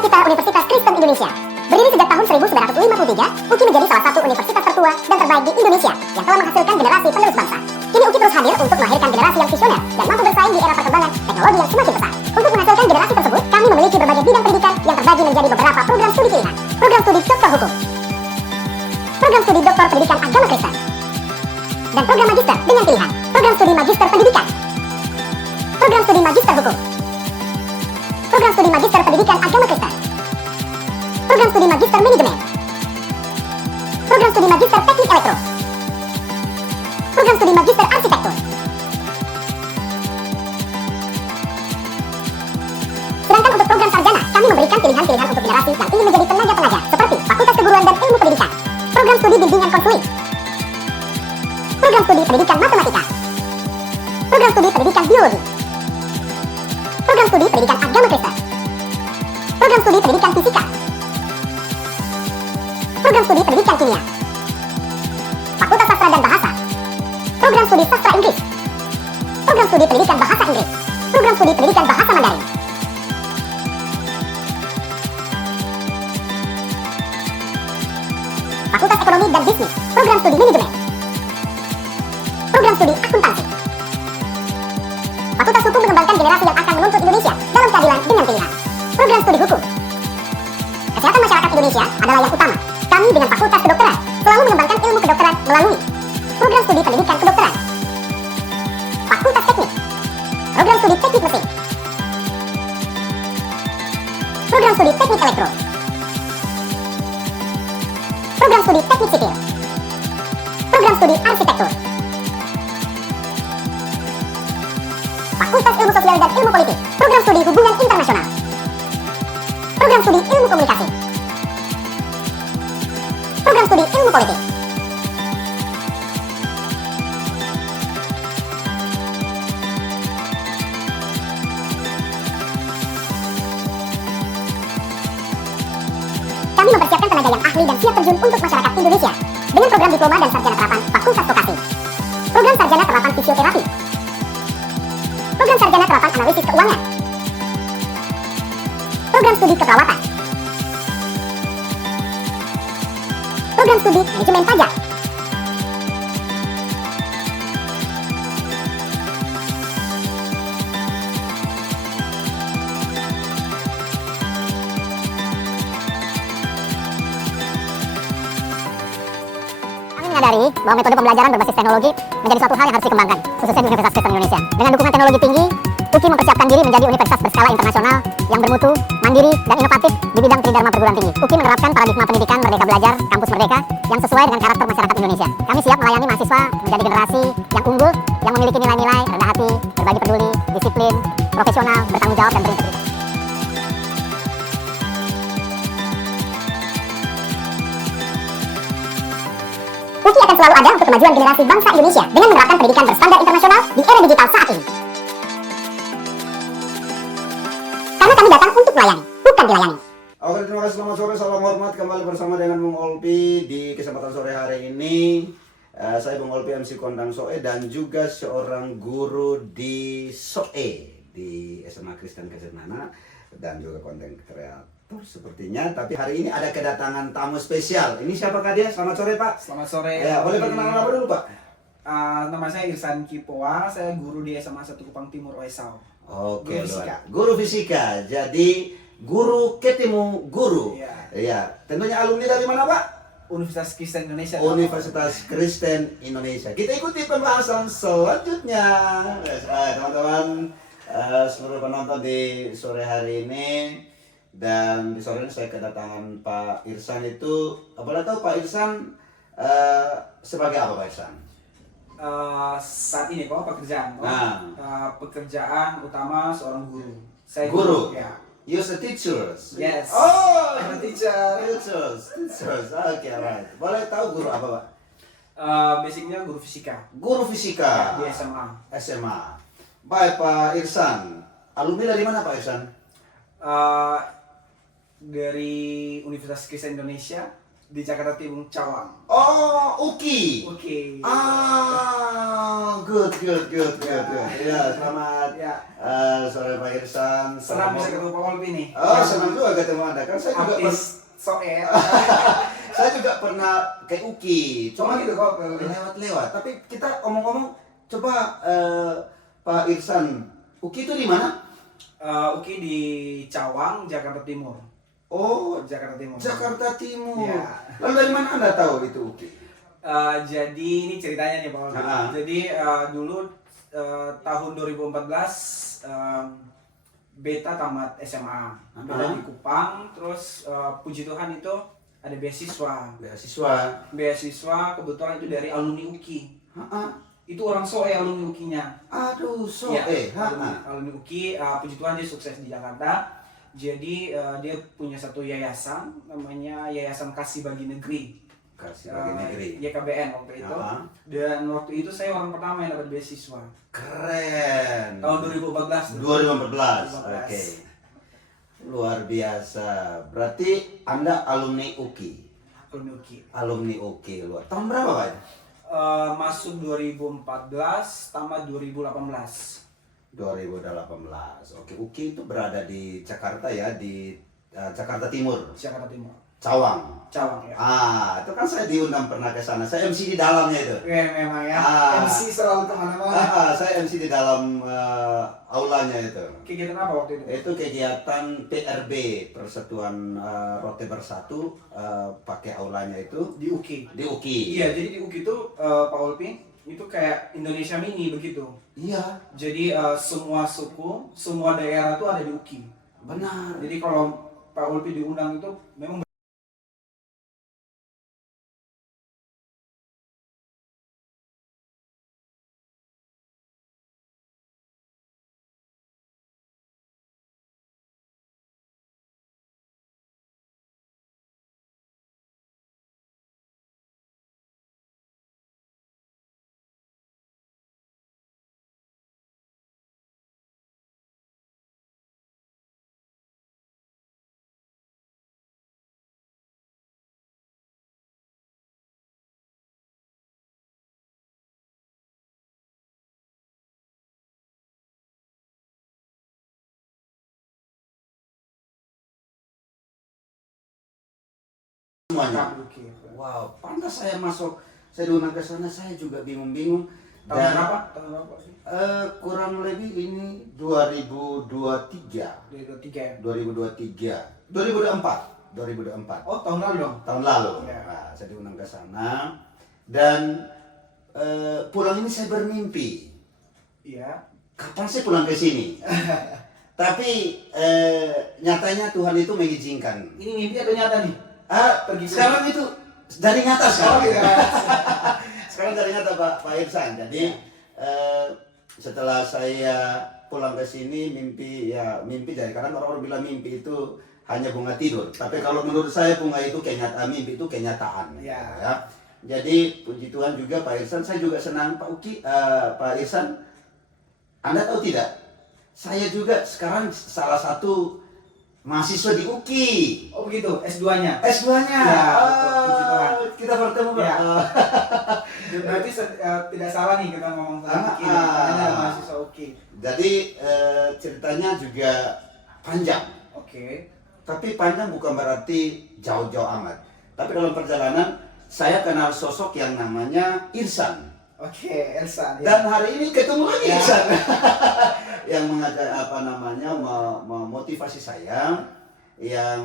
kita Universitas Kristen Indonesia. Berdiri sejak tahun 1953, UKI menjadi salah satu universitas tertua dan terbaik di Indonesia yang telah menghasilkan generasi penerus bangsa. Kini UKI terus hadir untuk melahirkan generasi yang visioner dan mampu bersaing di era perkembangan teknologi yang semakin pesat. Untuk menghasilkan generasi tersebut, kami memiliki berbagai bidang pendidikan yang terbagi menjadi beberapa program studi pilihan. Program studi Doktor Hukum, program studi Doktor Pendidikan Agama Kristen, dan program Magister dengan pilihan program studi Magister Pendidikan, program studi Magister Hukum, program studi Magister Pendidikan Agama Kristen, program studi Magister Manajemen, program studi Magister Teknik Elektro, program studi Magister Arsitektur. Sedangkan untuk program sarjana, kami memberikan pilihan-pilihan untuk generasi yang ingin menjadi tenaga pengajar, seperti Fakultas Keguruan dan Ilmu Pendidikan, program studi Bimbingan Konseling, program studi Pendidikan Matematika, program studi Pendidikan Biologi, program studi Pendidikan Agama Kristen, program studi Pendidikan Fisika, program studi Pendidikan Kimia, Fakultas Sastra dan Bahasa, program studi Sastra Inggris, program studi Pendidikan Bahasa Inggris, program studi Pendidikan Bahasa Mandarin. Fakultas Ekonomi dan Bisnis, program studi Manajemen, program studi Akuntansi. Fakultas Hukum mengembangkan generasi yang akan menuntut Indonesia dalam keadilan dengan pilihan. Program studi Hukum. Kesehatan masyarakat Indonesia adalah yang utama. Kami dengan Fakultas Kedokteran selalu mengembangkan ilmu kedokteran melalui program studi Pendidikan Kedokteran, Fakultas Teknik, program studi Teknik Mesin, program studi Teknik Elektro, program studi Teknik Sipil, program studi Arsitektur, Fakultas Ilmu Sosial dan Ilmu Politik, program studi Hubungan Internasional, program studi Ilmu Komunikasi, program studi Ilmu Politik. Kami mempersiapkan tenaga yang ahli dan siap terjun untuk masyarakat Indonesia dengan program diploma dan sarjana terapan Fakultas Vokasi, program sarjana terapan Fisioterapi, program sarjana terapan Analisis Keuangan, program studi Keperawatan, program studi Manajemen Pajak, menyadari bahwa metode pembelajaran berbasis teknologi menjadi suatu hal yang harus dikembangkan, khususnya di Universitas Kristen Indonesia. Dengan dukungan teknologi tinggi, UKI mempersiapkan diri menjadi universitas berskala internasional yang bermutu, mandiri, dan inovatif di bidang tridharma perguruan tinggi. UKI menerapkan paradigma pendidikan Merdeka Belajar, Kampus Merdeka, yang sesuai dengan karakter masyarakat Indonesia. Kami siap melayani mahasiswa menjadi generasi yang unggul, yang memiliki nilai-nilai rendah hati, berbagi peduli, disiplin, profesional, bertanggung jawab, dan berintegritas. UKI akan selalu ada untuk kemajuan generasi bangsa Indonesia dengan menerapkan pendidikan berstandar internasional di era digital saat ini. Karena kami datang untuk melayani, bukan dilayani. Oke, terima kasih, selamat sore, salam hormat. Kembali bersama dengan Bung Olpi di kesempatan sore hari ini. Saya Bung Olpi, MC Kondang Soe, dan juga seorang guru di Soe di SMA Kristen Kesenana dan juga konten kreator sepertinya. Tapi hari ini ada kedatangan tamu spesial. Ini siapakah dia? Selamat sore, Pak. Selamat sore. Ya, boleh perkenalan apa dulu, Pak? Nama saya Irsan Kipoa, saya guru di SMA 1 Kupang Timur Oesau. Oke, Guru fisika. Guru fisika. Jadi guru ketemu guru. Iya. Iya. Tentunya alumni dari mana, Pak? Universitas Kristen Indonesia. Universitas Kristen Indonesia. Kita ikuti pembahasan selanjutnya. Teman-teman, seluruh penonton di sore hari ini. Dan di sore ini saya kedatangan Pak Irsan itu. Boleh tahu Pak Irsan sebagai apa, Pak Irsan? Saat ini Pak pekerjaan. Pekerjaan utama seorang guru. Saya Guru? Ya. You're a teacher. Yes. Oh, I'm a teacher. Teachers. Oke, right. Boleh tahu guru apa, Pak? Basicnya guru fisika. Guru fisika. Ya, di SMA. SMA. Baik, Pak Irsan. Alumni dari mana, Pak Irsan? Dari Universitas Kristen Indonesia. di Jakarta Timur Cawang. Oh, Uki. Oke. Good. Ya, selamat Ya. sore Pak Irsan. Senang bisa ketemu Pak Olpi nih. Oh, senang juga ketemu Anda. Kan saya juga Artis Soe. saya juga pernah ke Uki. Cuma gitu kok. lewat. Tapi kita omong-omong, coba Pak Irsan, Uki itu di mana? Uki di Cawang, Jakarta Timur. Oh, Jakarta Timur. Jakarta Timur. Ya. Lalu dari mana Anda tahu itu Uki? Jadi ini ceritanya nih Pak Olpi. Jadi dulu tahun 2014 Beta tamat SMA. Beta di Kupang, terus puji Tuhan itu ada beasiswa. Beasiswa kebetulan itu dari alumni UKI. Itu orang Soe alumni UKI-nya. Aduh, Ya, alumni UKI, puji Tuhan dia sukses di Jakarta. Jadi dia punya satu yayasan, namanya Yayasan Kasih Bagi Negeri. Kasih Bagi Negeri. YKBN waktu itu. Dan waktu itu saya orang pertama yang dapat beasiswa. Keren. Tahun 2014. 2014. Oke. Luar biasa. Berarti Anda alumni UKI. Alumni UKI. Alumni UKI luar. Tahun berapa, Pak? Masuk 2014, tamat 2018. 2018. Oke, UKI itu berada di Jakarta ya, di Jakarta Timur. Jakarta Timur. Cawang. Cawang ya. Itu kan saya diundang pernah ke sana. Saya MC di dalamnya itu. Ya memang ya. MC selalu kemana-mana. Saya MC di dalam aulanya itu. Kegiatan apa waktu itu? Itu kegiatan PRB, Persatuan Rote Bersatu, pakai aulanya itu Di UKI. di UKI. Iya, jadi di UKI itu Pak Olpi itu kayak Indonesia mini begitu. Iya, Jadi semua suku, semua daerah tuh ada di UKI. benar. Jadi kalau Pak Olpi diundang itu memang Semuanya. UKI. Wow, pantas saya masuk, saya diundang ke sana, saya juga bingung-bingung. Tahun berapa? Tahun berapa sih? Kurang lebih ini 2023. 2023 ya. 2023. 2024. Oh, tahun lalu dong. Tahun lalu. Ya. Nah, saya diundang ke sana dan pulang ini saya bermimpi. Iya. Kapan saya pulang ke sini? Tapi nyatanya Tuhan itu mengizinkan. Ini mimpi atau nyata nih? Sekarang itu dari nyata sekarang. Oh, iya. Sekarang dari nyata Pak Irsan. Jadi setelah saya pulang ke sini mimpi jadi kadang orang bilang mimpi itu hanya bunga tidur. Tapi kalau menurut saya bunga itu mimpi itu kenyataan. Ya. Ya. Jadi puji Tuhan juga Pak Irsan, saya juga senang Pak Irsan. Anda tahu tidak? Saya juga sekarang salah satu mahasiswa di UKI. Oh begitu, S2-nya? S2-nya. Ya, puji Tuhan. Kita bertemu Pak. Ya. Berarti tidak salah nih kita ngomong tentang UKI. Karena mahasiswa UKI. Jadi ceritanya juga panjang. Oke. Tapi panjang bukan berarti jauh-jauh amat. Tapi dalam perjalanan saya kenal sosok yang namanya Irsan. Oke, Elsa. Ya. Dan hari ini ketemu lagi Ya. Irsan. Yang mengajak memotivasi saya yang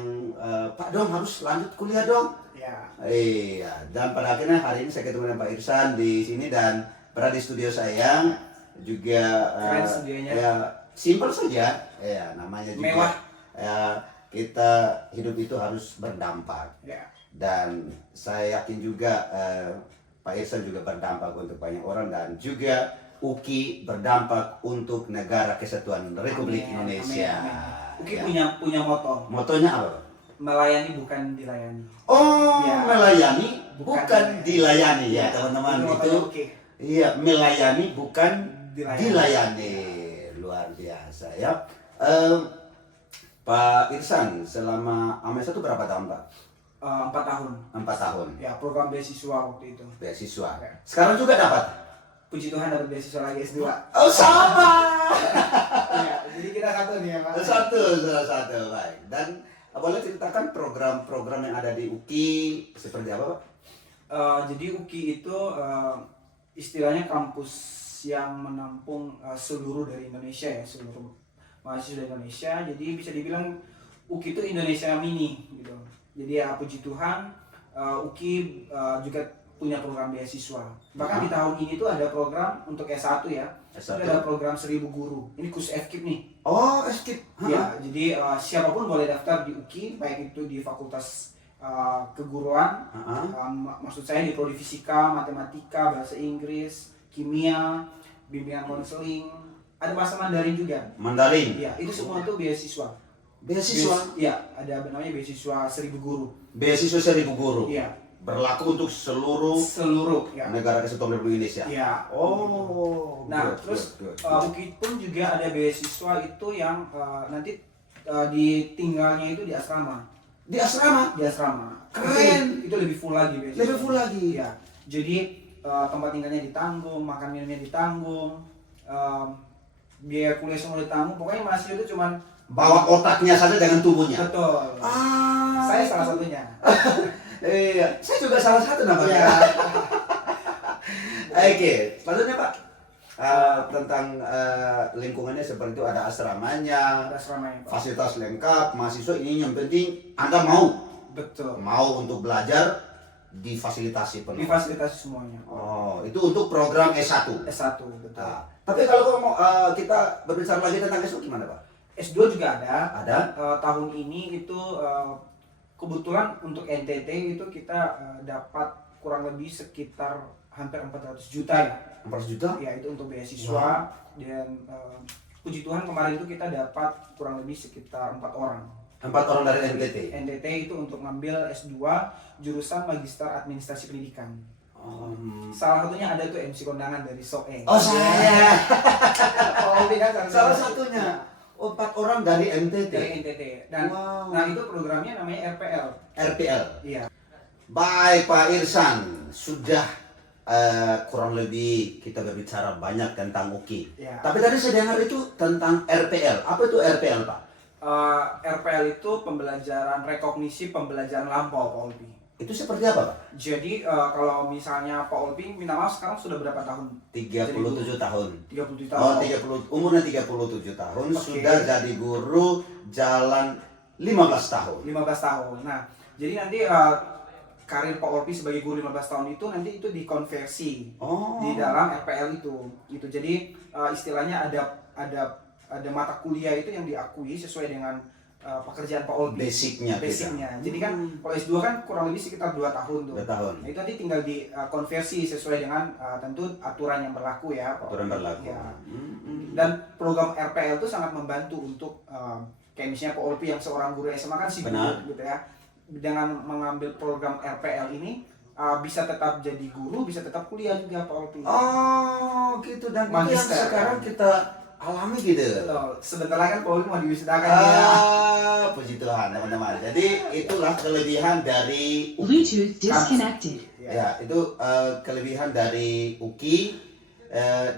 Pak Dong harus lanjut kuliah dong. Ya. Iya, dan pada akhirnya hari ini saya ketemu dengan Pak Irsan di sini dan berada di studio saya juga Keren studionya. ya simpel saja, ya namanya juga Mewah. ya kita hidup itu harus berdampak Ya. dan saya yakin juga Pak Irsan juga berdampak untuk banyak orang dan juga UKI berdampak untuk negara kesatuan Republik Amin, Indonesia. amin, amin. UKI Ya. punya moto. Motonya apa, Pak? Melayani bukan dilayani. Oh, Ya. melayani bukan Bukan dilayani ya, Ya, teman-teman. itu Itu motonya UKI. iya, melayani bukan Dilayani. dilayani. Luar biasa ya. Pak Irsan, selama AMESA itu berapa tahun, Pak? 4 tahun. 4 tahun. Ya, program beasiswa waktu itu. Beasiswa. Ya. Sekarang juga dapat. Puji Tuhan dapat beasiswa lagi S2. Oh, sama. Iya, jadi kita satu nih ya, Pak. Satu, baik. Dan boleh ceritakan program-program yang ada di UKI seperti apa, Pak? Jadi UKI itu istilahnya kampus yang menampung seluruh dari Indonesia ya, seluruh mahasiswa dari Indonesia. Jadi bisa dibilang UKI itu Indonesia mini gitu. Jadi ya puji Tuhan UKI juga punya program beasiswa. Bahkan di tahun ini tuh ada program untuk S1 ya. S1. Ada program 1000 guru. Ini khusus FKIP nih. Oh, skip. Ya, jadi siapapun boleh daftar di UKI, baik itu di fakultas keguruan, maksud saya di prodi fisika, matematika, bahasa Inggris, kimia, bimbingan konseling, ada bahasa Mandarin juga. Mandarin. Iya, itu semua tuh beasiswa. Beasiswa. Iya, ada namanya beasiswa 1000 guru. Beasiswa 1000 guru. Iya. Berlaku untuk seluruh Ya. negara kesatuan Republik Indonesia. Iya. Oh. Nah, good, terus good. UKI pun juga ada beasiswa itu yang nanti ditinggalnya itu di asrama. Di asrama. Di asrama. Keren. Itu lebih full lagi beasiswa. Lebih full lagi. Ya. Jadi tempat tinggalnya ditanggung, makan minumnya ditanggung, biaya kuliah semua ditanggung. Pokoknya mahasiswa itu cuman Bawa otaknya saja dengan tubuhnya. betul. Ah. Saya salah satunya. Iya, saya juga salah satu namanya. Ya. Oke, selanjutnya Pak. Tentang lingkungannya seperti itu, ada asramanya, Ada asramanya, Pak. fasilitas lengkap, mahasiswa ini yang penting Anda Betul. mau untuk belajar difasilitasi penuh. Difasilitasi semuanya. Oh, itu untuk program S1. S1 betul. Nah, tapi kalau mau kita berbicara lagi tentang S2 gimana Pak? S2 juga ada. Ada? Tahun ini itu kebetulan untuk NTT itu kita dapat kurang lebih sekitar hampir 400 juta ya. 400 juta? Ya, itu untuk beasiswa. Dan puji Tuhan kemarin itu kita dapat kurang lebih sekitar 4 orang. 4 orang dari NTT. NTT itu untuk ngambil S2 jurusan Magister Administrasi Pendidikan. Salah satunya ada tuh MC kondangan dari SOE. Oh, saya. Oh, kan Salah satunya. 4 orang dari NTT. dari NTT. Dan Wow. nah itu programnya namanya RPL. RPL. Iya. Baik Pak Irsan, sudah kurang lebih kita berbicara banyak tentang UKI. Ya. Tapi tadi saya dengar itu tentang RPL. Apa itu RPL Pak? RPL itu pembelajaran rekognisi pembelajaran lampau Pak Olpi. Itu seperti apa Pak? Jadi kalau misalnya Pak Olpi minta maaf sekarang sudah berapa tahun? 37 tahun. 37 tahun. Oh, umurnya 37 tahun, Oke. sudah jadi guru jalan 15 tahun. 15 tahun. Nah, jadi nanti karir Pak Olpi sebagai guru 15 tahun itu nanti itu dikonversi Oh. di dalam RPL itu. Gitu. Jadi istilahnya ada mata kuliah itu yang diakui sesuai dengan pekerjaan Pak Olpi. Basicnya. Jadi kan kalau S2 kan kurang lebih sekitar 2 tahun tuh. 2 tahun. Nah, itu nanti tinggal dikonversi sesuai dengan tentu aturan yang berlaku ya Pak Aturan Olpi. berlaku. Ya. Dan program RPL itu sangat membantu untuk kayak misalnya Pak Olpi yang seorang guru SMA kan sibuk Benar. gitu ya. Dengan mengambil program RPL ini bisa tetap jadi guru, bisa tetap kuliah juga Pak Olpi. Oh, gitu. Dan itu yang Magister. sekarang kita alami gitu. Betul. Sebentar lagi kan Pak Olpi mau diwisudakan ya. Puji Tuhan teman-teman. Jadi itulah kelebihan dari Bluetooth disconnected. ya, itu kelebihan dari UKI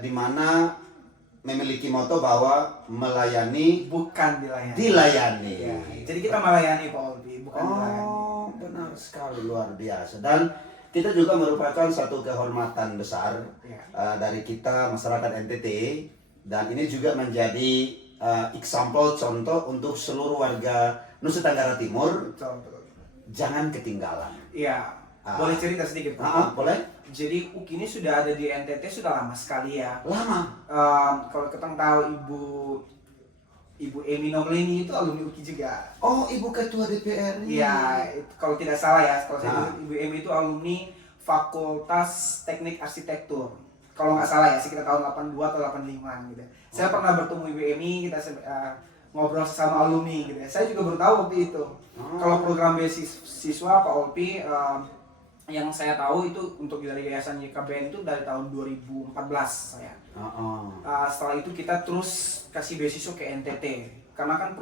di mana memiliki moto bahwa melayani Bukan dilayani. dilayani. Ya. Jadi kita melayani Pak Olpi, bukan dilayani. Oh, benar sekali, luar biasa. Dan kita juga merupakan satu kehormatan besar Ya. dari kita masyarakat NTT, dan ini juga menjadi example contoh untuk seluruh warga Nusa Tenggara Timur. Betul, betul. Jangan ketinggalan. Iya. Boleh cerita sedikit Pak? Boleh? Jadi UKI ini sudah ada di NTT sudah lama sekali ya. Lama. Kalau kita tahu Ibu Emi Nomleni itu alumni UKI juga. Oh, Ibu Ketua DPR. Iya, kalau tidak salah ya, kalau saya Ah. Ibu Emi itu alumni Fakultas Teknik Arsitektur. Kalau nggak salah ya, sekitar tahun 82 atau 85 gitu. Saya pernah bertemu Ibu Emi, kita ngobrol sesama alumni gitu ya. Saya juga baru tahu waktu itu. Kalau program beasiswa Pak Olpi yang saya tahu itu untuk dari Yayasan YKBN itu dari tahun 2014 saya. Setelah itu kita terus kasih beasiswa ke NTT karena kan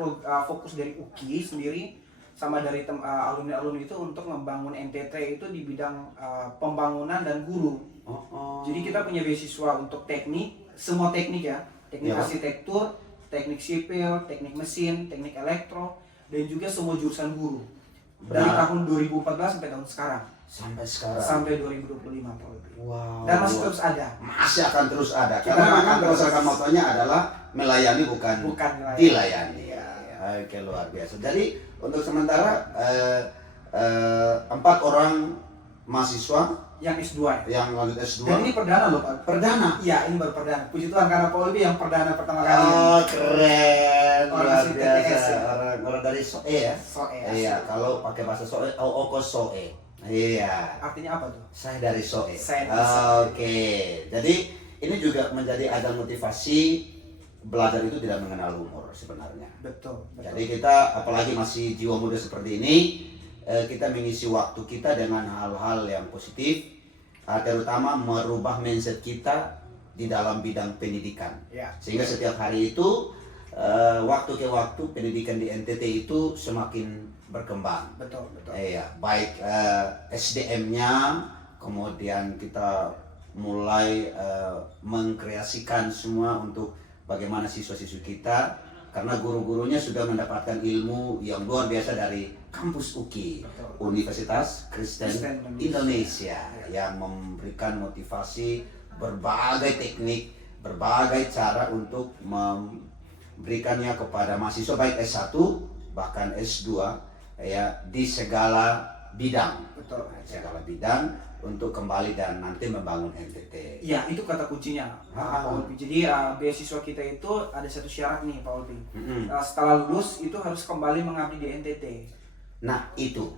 fokus dari UKI sendiri sama dari alumni-alumni itu untuk membangun NTT itu di bidang pembangunan dan guru. Jadi kita punya beasiswa untuk teknik, semua teknik ya, teknik arsitektur, teknik sipil, teknik mesin, teknik elektro, dan juga semua jurusan guru. Dari tahun 2014 sampai tahun sekarang. Sampai sekarang. Sampai 2025 Pak Ulpi. Wow. Dan masih terus ada. Masih akan terus ada. Kita Karena akan berdasarkan motonya adalah melayani bukan melayani. dilayani. Ya. Oke, luar biasa. Jadi untuk sementara 4 orang mahasiswa yang S2 ya. yang lanjut S2. Dan ini perdana loh Pak. Perdana. Iya, ini baru perdana. Puji Tuhan karena Pak Ulpi yang perdana pertama kali. Oh, keren. Orang Luar asli biasa. TTS ya. Orang dari SOE ya. SOE. Iya, kalau pakai bahasa SOE, oko SOE. Iya. Artinya apa tuh? Saya dari SOE. Saya dari SOE. Oke. Jadi ini juga menjadi ajang motivasi. Belajar itu tidak mengenal umur sebenarnya. Betul. Jadi kita apalagi masih jiwa muda seperti ini, kita mengisi waktu kita dengan hal-hal yang positif, terutama merubah mindset kita di dalam bidang pendidikan. Ya. Sehingga setiap hari itu, waktu ke waktu pendidikan di NTT itu semakin berkembang. Betul. Iya, baik SDM-nya, kemudian kita mulai mengkreasikan semua untuk bagaimana siswa-siswi kita, karena guru-gurunya sudah mendapatkan ilmu yang luar biasa dari kampus UKI, Betul. Universitas Kristen Indonesia, yang memberikan motivasi berbagai teknik, berbagai cara untuk memberikannya kepada mahasiswa baik S1 bahkan S2 ya, di segala bidang. Betul. Segala bidang untuk kembali dan nanti membangun NTT. Iya, itu kata kuncinya, Pak Ulpi. Jadi beasiswa kita itu ada satu syarat nih, Pak Ulpi. Setelah lulus itu harus kembali mengabdi di NTT. Nah itu.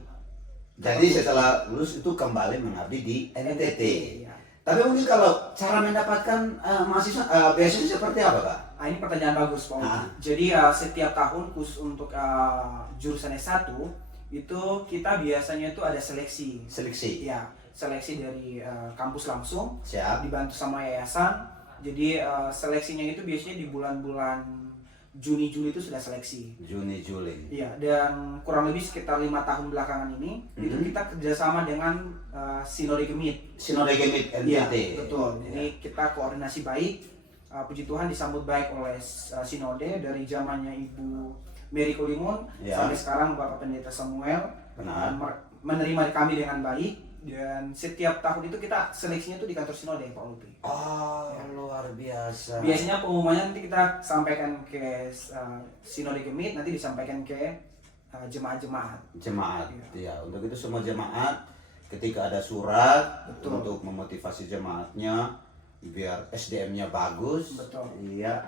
Jadi setelah lulus itu kembali mengabdi di NTT. Ya. Tapi mungkin kalau cara mendapatkan mahasiswa beasiswa seperti apa, Pak? Ini pertanyaan bagus, Pak Ulpi. Jadi setiap tahun khusus untuk jurusan S1 itu kita biasanya itu ada seleksi. Seleksi. Ya, seleksi dari kampus langsung. Siap. Dibantu sama yayasan. Jadi seleksinya itu biasanya di bulan-bulan Juni-Juli itu sudah seleksi. Juni-Juli. Iya, dan kurang lebih sekitar 5 tahun belakangan ini itu kita kerjasama dengan Sinode Gemit. Sinode Gemit NTT. Iya, betul. Jadi kita koordinasi baik. Puji Tuhan disambut baik oleh Sinode dari zamannya Ibu Mary Kolimun sampai sekarang Bapak Pendeta Samuel menerima kami dengan baik, dan setiap tahun itu kita seleksinya itu di kantor Sinode, Pak Ulpi. Oh, luar biasa. Biasanya pengumumannya nanti kita sampaikan ke Sinode Gemit, nanti disampaikan ke jemaat-jemaat. Jemaat, ya. Untuk itu semua jemaat ketika ada surat untuk memotivasi jemaatnya biar SDM-nya bagus. Betul. Iya,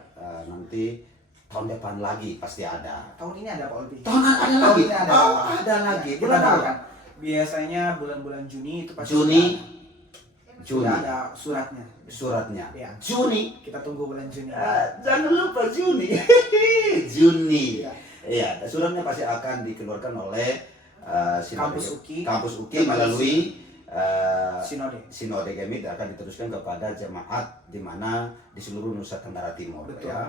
nanti tahun depan lagi pasti ada. Tahun ini ada, Pak Ulpi. Tahun ada lagi. Ini ada. Oh, ada lagi. Kita doakan. Biasanya bulan-bulan Juni itu pasti Juni. sudah ada suratnya. Suratnya. Ya. Juni. Kita tunggu bulan Juni. Jangan lupa Juni. Juni. Ya. Iya, suratnya pasti akan dikeluarkan oleh Kampus UKI. Kampus UKI melalui Sinode Gemit akan diteruskan kepada jemaat di mana di seluruh Nusa Tenggara Timur. Betul. Ya.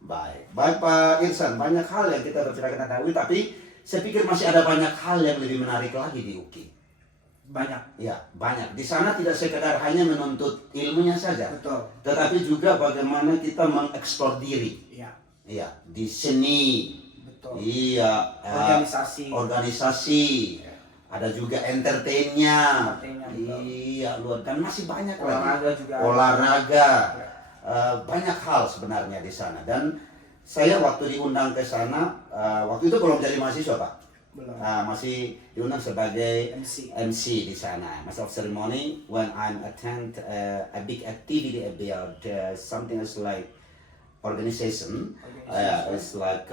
Baik Pak Irsan, banyak hal yang kita bicarakan tentang UI, tapi saya pikir masih ada banyak hal yang lebih menarik lagi di UKI. Banyak. Ya, banyak. Di sana tidak sekedar hanya menuntut ilmunya saja, Betul. tetapi juga bagaimana kita mengeksplor diri. Iya. Iya, di seni. Betul. Iya, organisasi. Ya. Ada juga entertainnya. Betul. Iya, luar, dan masih banyak Olahraga lagi. juga. Olahraga. Ya. Banyak hal sebenarnya di sana, dan saya waktu diundang ke sana, waktu itu belum jadi mahasiswa, Pak. Belum. Masih diundang sebagai MC di sana, master of ceremony, when I'm attend a big activity about something is like organization. It's like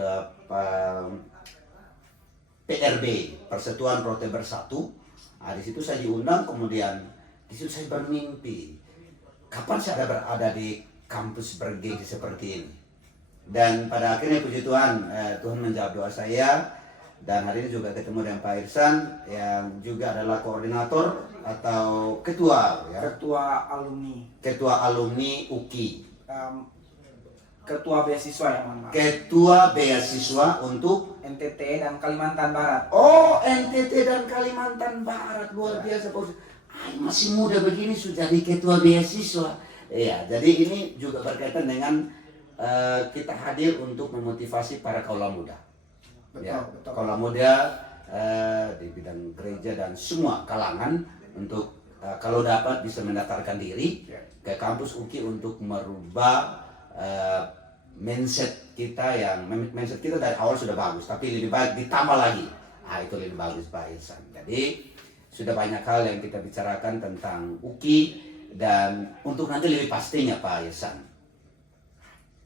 PRB, Persatuan Rote Bersatu. Di situ saya diundang, kemudian di situ saya bermimpi, kapan saya berada di kampus bergengsi seperti ini. Dan pada akhirnya puji Tuhan, Tuhan menjawab doa saya. Dan hari ini juga ketemu dengan Pak Irsan yang juga adalah koordinator atau ketua ya. Ketua alumni UKI. ketua beasiswa ya, mohon maaf. Ketua beasiswa untuk NTT dan Kalimantan Barat. Oh, NTT dan Kalimantan Barat, luar biasa Pak. Masih muda begini sudah jadi ketua beasiswa. Iya, jadi ini juga berkaitan dengan kita hadir untuk memotivasi para kaula muda. Betul, Ya, betul. kaula muda di bidang gereja dan semua kalangan untuk kalau dapat bisa mendaftarkan diri ke kampus UKI untuk merubah mindset kita dari awal sudah bagus, tapi lebih baik ditambah lagi. Itu lebih bagus Pak Irsan. Jadi sudah banyak hal yang kita bicarakan tentang UKI, dan untuk nanti lebih pastinya Pak Irsan,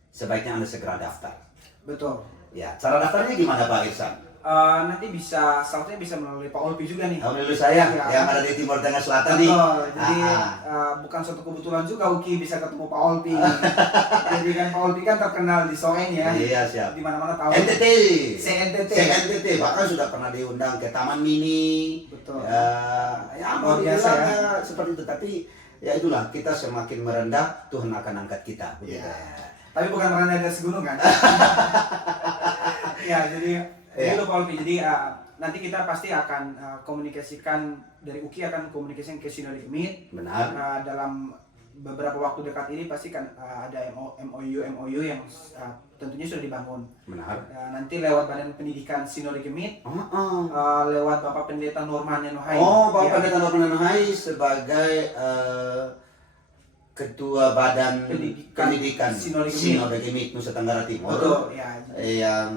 sebaiknya Anda segera daftar. Betul. Ya, cara daftarnya gimana Pak Irsan? Nanti salah satunya bisa melalui Pak Olpi juga nih. Melalui saya Ya. yang ada di Timur Tengah Selatan nih. Betul. Jadi bukan suatu kebetulan juga Uki bisa ketemu Pak Olpi. Jadi kan Pak Olpi kan terkenal di Soen ya. Iya, siap. Di mana-mana tahu. NTT. CNTT. Bahkan sudah pernah diundang ke Taman Mini. Betul. Ya, Luar mau biasa dibilang seperti itu, tapi ya itulah, kita semakin merendah Tuhan akan angkat kita. Begitu. Tapi bukan merendah dari segunung kan? Ya, jadi itu Pak Olpi. Jadi nanti kita pasti akan komunikasikan dari UKI akan komunikasikan ke Sinode Gemit. Benar. Dalam beberapa waktu dekat ini pasti kan ada MOU yang tentunya sudah dibangun. Benar. Nanti lewat Badan Pendidikan Sinode Gemit, lewat Bapak Pendeta Norman Yanohai. Bapak Pendeta Norman Yanohai sebagai Ketua Badan Pendidikan Sinode Gemit Nusa Tenggara Timur. Betul, ya. Yang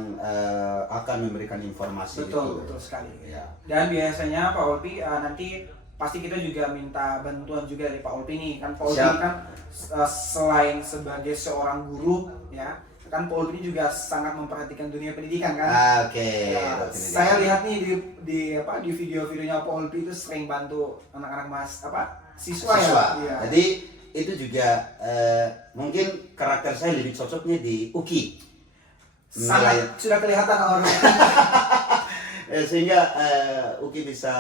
akan memberikan informasi. Betul sekali. Ya. Dan biasanya Pak Olpi nanti pasti kita juga minta bantuan juga dari Pak Olpi nih. Kan Pak Olpi kan selain sebagai seorang guru ya, kan Pak Olpi juga sangat memperhatikan dunia pendidikan kan. Oke. Ya, saya lihat nih di video-videonya Pak Olpi itu sering bantu anak-anak siswa. Ya. Jadi itu juga mungkin karakter saya lebih cocoknya di UKI. Sangat sudah kelihatan orang. Sehingga UKI bisa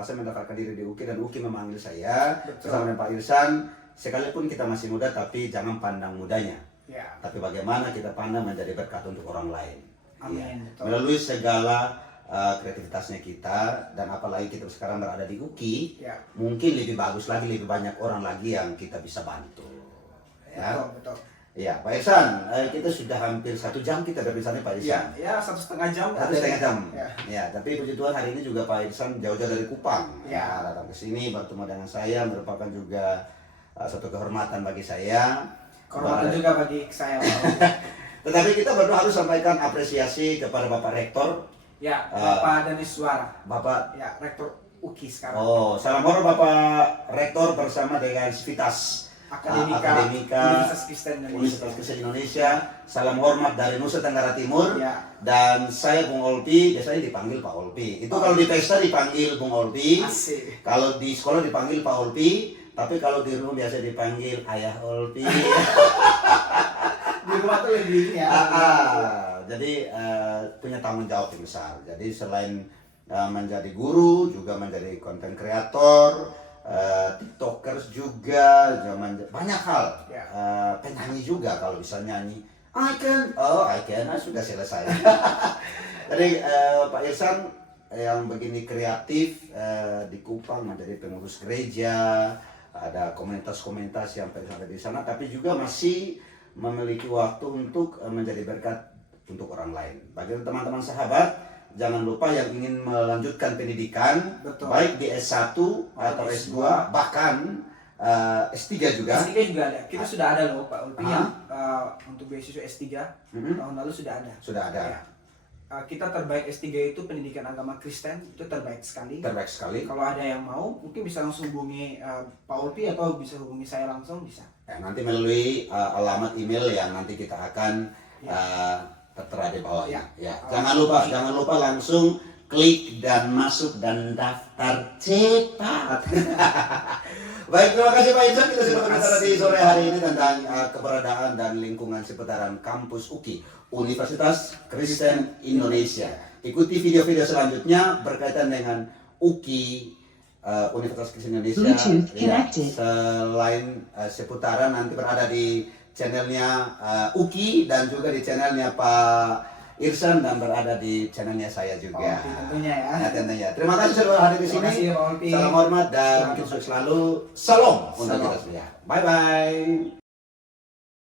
saya mendaftarkan diri di UKI, dan UKI memanggil saya bersama dengan Pak Irsan. Sekalipun kita masih muda, tapi jangan pandang mudanya. Ya. Tapi bagaimana kita pandang menjadi berkat untuk orang lain. Amin. Ya. Melalui segala kreativitasnya kita, dan apalagi kita sekarang berada di UKI, mungkin lebih bagus lagi, lebih banyak orang lagi yang kita bisa bantu. Ya. Betul. Ya, Pak Irsan, kita sudah hampir 1 jam kita berbicara Pak Irsan. Ya, 1,5 jam. 1,5 jam. Ya, tapi puji Tuhan hari ini juga Pak Irsan jauh-jauh dari Kupang. Ya. Datang ke sini bertemu dengan saya merupakan juga suatu kehormatan bagi saya. Kehormatan juga bagi saya. Tetapi kita berdua harus sampaikan apresiasi kepada Bapak Rektor. Ya, Bapak Danis Suara. Bapak. Ya, Rektor UKI sekarang. Salam hormat Bapak Rektor bersama dengan Civitas Akademika Universitas Kristen Indonesia. Salam hormat dari Nusa Tenggara Timur. Ya. Dan saya Bung Olpi, biasanya dipanggil Pak Olpi. Itu kalau di pesta dipanggil Bung Olpi. Asik. Kalau di sekolah dipanggil Pak Olpi. Tapi kalau di rumah biasa dipanggil Ayah Olpi. Di rumah tuh lebih ya. Jadi punya tanggung jawab yang besar. Jadi selain menjadi guru, juga menjadi konten kreator, tiktokers juga, banyak hal. Penyanyi juga, kalau bisa nyanyi I can, sudah selesai. Jadi Pak Irsan yang begini kreatif di Kupang menjadi pengurus gereja, ada komunitas-komunitas yang ada di sana, tapi juga masih memiliki waktu untuk menjadi berkat untuk orang lain. Bagi teman-teman sahabat, jangan lupa yang ingin melanjutkan pendidikan, baik di S1 atau S2, bahkan S3 juga. S3 juga ada. Kita sudah ada loh Pak Ulpi yang untuk beasiswa S3 tahun lalu sudah ada. Sudah ada. Ya. Kita terbaik S3 itu pendidikan agama Kristen, itu terbaik sekali. Terbaik sekali. Kalau ada yang mau, mungkin bisa langsung hubungi Pak Ulpi atau bisa hubungi saya langsung, bisa. Ya, nanti melalui alamat email yang nanti kita akan tertera di bawah. Ya. Jangan lupa langsung klik dan masuk dan daftar cepat. Baik, terima kasih Pak Irsan. Kita sudah berbicara di sore hari ini tentang keberadaan dan lingkungan seputaran kampus UKI, Universitas Kristen Indonesia. Ikuti video-video selanjutnya berkaitan dengan UKI, Universitas Kristen Indonesia. Bluetooth connected. Selain seputaran nanti berada di channelnya Uki dan juga di channelnya Pak Irsan dan berada di channelnya saya juga. Tentunya ya. Ya, tentunya. Terima kasih sudah hadir di Terima kasih, sini. Pak Olpi. Salam hormat dan sukses selalu. Salam untuk Salam. kita semua. Bye bye.